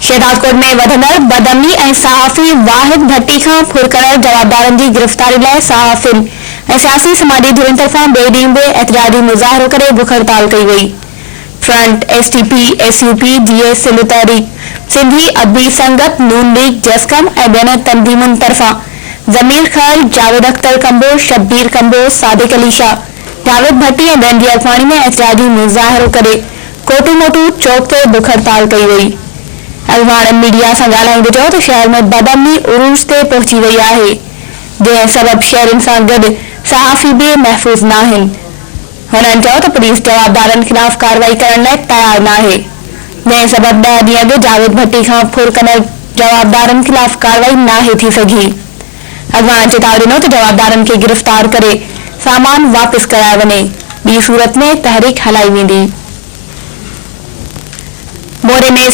शहदादकोट में वधंदड़ बदअमनी ऐं सहाफ़ी वाहिद भट्टी खां फुरकड़ जवाबदारनि जी गिरफ़्तारी लाइ सहाफ़ियुनि ऐं सियासी समाजी धुरियुनि तरफ़ां ॿिए ॾींहुं बि एतिजाजी मुज़ाहिरो करे बुख हड़ताल कई वई। Front, STP, SUP, GS, Sindh तहरीक, सिंधी अदबी संगत, नून लीग, जस्कम ऐं ॿियनि तंज़ीमुनि तरफ़ां ज़मीर ख़ैल, जावेद अख्तर कंबोज, शब्बीर कंबोज, सादिक अली शाह, जावेद भट्टी ऐं ॿियनि जी अॻुवाणी में एतिजाजी मुज़ाहिरो करे कोटू मोटू चौक ते बुख हड़ताल कई वई। अॻुवाणनि मीडिया सां ॻाल्हाईंदे चयो त शहर में बदअमनी उरूज ते पहुची वई आहे, जंहिं सबबि शहरनि सां गॾु सहाफ़ी बि महफ़ूज़ न आहिनि। हुननि चयो त पुलिस जवाबदारनि ख़िलाफ़ कार्रवाई करण लाइ तयार न आहे, जंहिं सबबि 10 ॾींहं अॻु जावेद भट्टी खां फुरकंदड़ जवाबदारनि ख़िलाफ़ कार्रवाई नाहे थी सघी। अॻुवाणनि चेतावनी ॾिनो त जवाबदारनि खे गिरफ़्तार करे सामान वापसि करायो वञे, ॿी सूरत में तहरीक हलाई वेंदी। मोरे में